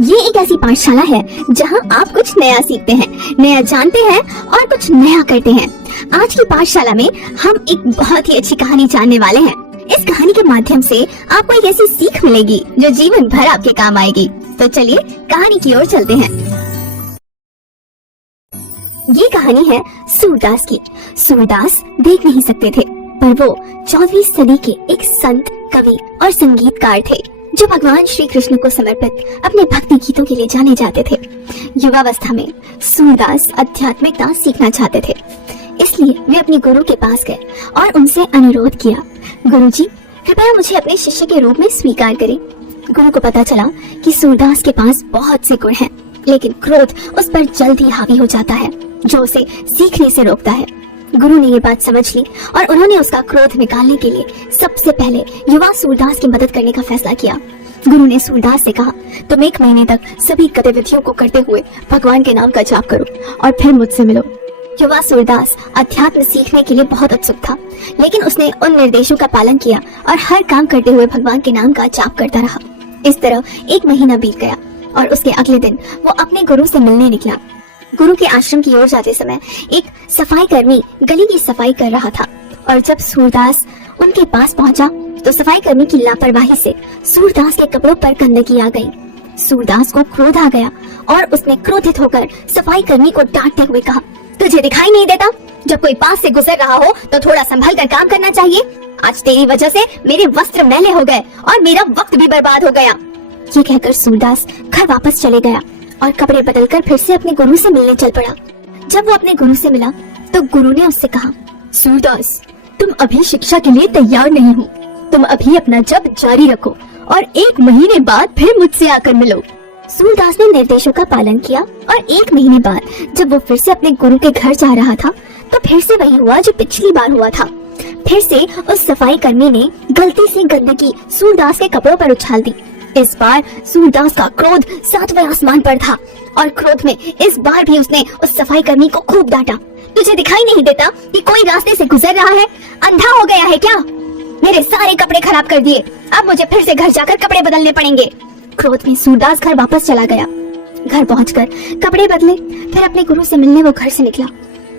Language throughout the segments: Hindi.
ये एक ऐसी पाठशाला है जहां आप कुछ नया सीखते हैं, नया जानते हैं और कुछ नया करते हैं। आज की पाठशाला में हम एक बहुत ही अच्छी कहानी जानने वाले हैं। इस कहानी के माध्यम से आपको एक ऐसी सीख मिलेगी जो जीवन भर आपके काम आएगी। तो चलिए कहानी की ओर चलते हैं। ये कहानी है सूरदास की। सूरदास देख नहीं सकते थे, पर वो 14वीं सदी के एक संत, कवि और संगीतकार थे जो भगवान श्री कृष्ण को समर्पित अपने भक्ति गीतों के लिए जाने जाते थे। युवावस्था में सूरदास आध्यात्मिकता सीखना चाहते थे, इसलिए वे अपने गुरु के पास गए और उनसे अनुरोध किया, गुरुजी, कृपया मुझे अपने शिष्य के रूप में स्वीकार करें। गुरु को पता चला कि सूरदास के पास बहुत से गुण हैं, लेकिन क्रोध उस पर जल्दी हावी हो जाता है जो उसे सीखने से रोकता है। गुरु ने ये बात समझ ली और उन्होंने उसका क्रोध निकालने के लिए सबसे पहले युवा सूरदास की मदद करने का फैसला किया। गुरु ने सूरदास से कहा, तुम 1 महीने तक सभी गतिविधियों को करते हुए भगवान के नाम का जाप करो और फिर मुझसे मिलो। युवा सूरदास अध्यात्म सीखने के लिए बहुत उत्सुक था, लेकिन उसने उन निर्देशों का पालन किया और हर काम करते हुए भगवान के नाम का जाप करता रहा। इस तरह 1 महीना बीत गया और उसके अगले दिन वो अपने गुरु से मिलने निकला। गुरु के आश्रम की ओर जाते समय एक सफाई कर्मी गली की सफाई कर रहा था और जब सूरदास उनके पास पहुंचा तो सफाई कर्मी की लापरवाही से सूरदास के कपड़ों पर गंदगी आ गई। सूरदास को क्रोध आ गया और उसने क्रोधित होकर सफाई कर्मी को डांटते हुए कहा, तुझे दिखाई नहीं देता? जब कोई पास से गुजर रहा हो तो थोड़ा संभल कर काम करना चाहिए। आज तेरी वजह से मेरे वस्त्र मैले हो गए और मेरा वक्त भी बर्बाद हो गया। ये कहकर सूरदास घर वापस चले गया और कपड़े बदलकर फिर से अपने गुरु से मिलने चल पड़ा। जब वो अपने गुरु से मिला तो गुरु ने उससे कहा, सूरदास, तुम अभी शिक्षा के लिए तैयार नहीं हो। तुम अभी अपना जप जारी रखो और 1 महीने बाद फिर मुझसे आकर मिलो। सूरदास ने निर्देशों का पालन किया और 1 महीने बाद जब वो फिर से अपने गुरु के घर जा रहा था तो फिर से वही हुआ जो पिछली बार हुआ था। फिर से उस सफाई कर्मी ने गलती से गंदगी सूरदास के कपड़ों पर उछाल दी। इस बार सूरदास का क्रोध 7वें आसमान पर था और क्रोध में इस बार भी उसने उस सफाई कर्मी को खूब डांटा। तुझे दिखाई नहीं देता कि कोई रास्ते से गुजर रहा है? अंधा हो गया है क्या? मेरे सारे कपड़े खराब कर दिए, अब मुझे फिर से घर जाकर कपड़े बदलने पड़ेंगे। क्रोध में सूरदास घर वापस चला गया। घर पहुंचकर कपड़े बदले, फिर अपने गुरु से मिलने वो घर से निकला।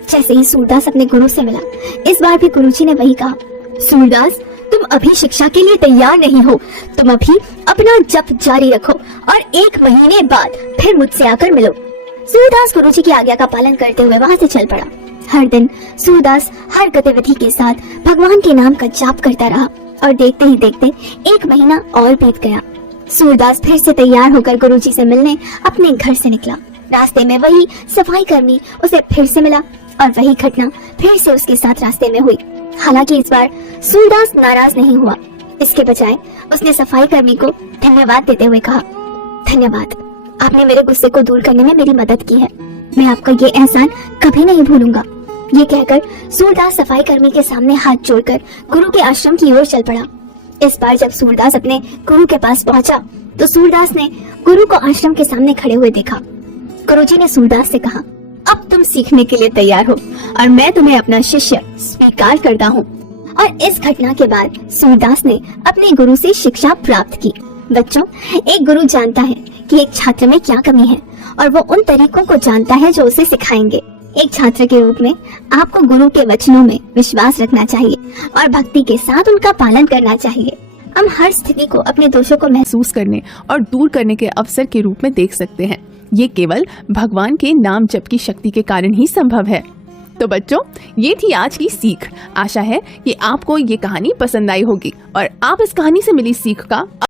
जैसे ही सूरदास अपने गुरु से मिला, इस बार भी गुरुजी ने वही कहा, सूरदास, तुम अभी शिक्षा के लिए तैयार नहीं हो। तुम अभी अपना जप जारी रखो और 1 महीने बाद फिर मुझसे आकर मिलो। सूरदास गुरुजी की आज्ञा का पालन करते हुए वहाँ से चल पड़ा। हर दिन सूरदास हर गतिविधि के साथ भगवान के नाम का जाप करता रहा और देखते ही देखते 1 महीना और बीत गया। सूरदास फिर से तैयार होकर गुरुजी से मिलने अपने घर से निकला। रास्ते में वही सफाई कर्मी उसे फिर से मिला और वही घटना फिर से उसके साथ रास्ते में हुई। हालांकि इस बार सूरदास नाराज नहीं हुआ, इसके बजाय उसने सफाई कर्मी को धन्यवाद देते हुए कहा, धन्यवाद, आपने मेरे गुस्से को दूर करने में मेरी मदद की है। मैं आपका ये एहसान कभी नहीं भूलूंगा। ये कहकर सूरदास सफाई कर्मी के सामने हाथ जोड़कर गुरु के आश्रम की ओर चल पड़ा। इस बार जब सूरदास अपने गुरु के पास पहुंचा तो सूरदास ने गुरु को आश्रम के सामने खड़े हुए देखा। गुरुजी ने सूरदास से कहा, अब तुम सीखने के लिए तैयार हो और मैं तुम्हें अपना शिष्य स्वीकार करता हूँ। और इस घटना के बाद सूरदास ने अपने गुरु से शिक्षा प्राप्त की। बच्चों, एक गुरु जानता है कि एक छात्र में क्या कमी है और वो उन तरीकों को जानता है जो उसे सिखाएंगे। एक छात्र के रूप में आपको गुरु के वचनों में विश्वास रखना चाहिए और भक्ति के साथ उनका पालन करना चाहिए। हम हर स्थिति को अपने दोषों को महसूस करने और दूर करने के अवसर के रूप में देख सकते हैं। ये केवल भगवान के नाम जप की शक्ति के कारण ही संभव है। तो बच्चों, ये थी आज की सीख। आशा है कि आपको ये कहानी पसंद आई होगी और आप इस कहानी से मिली सीख का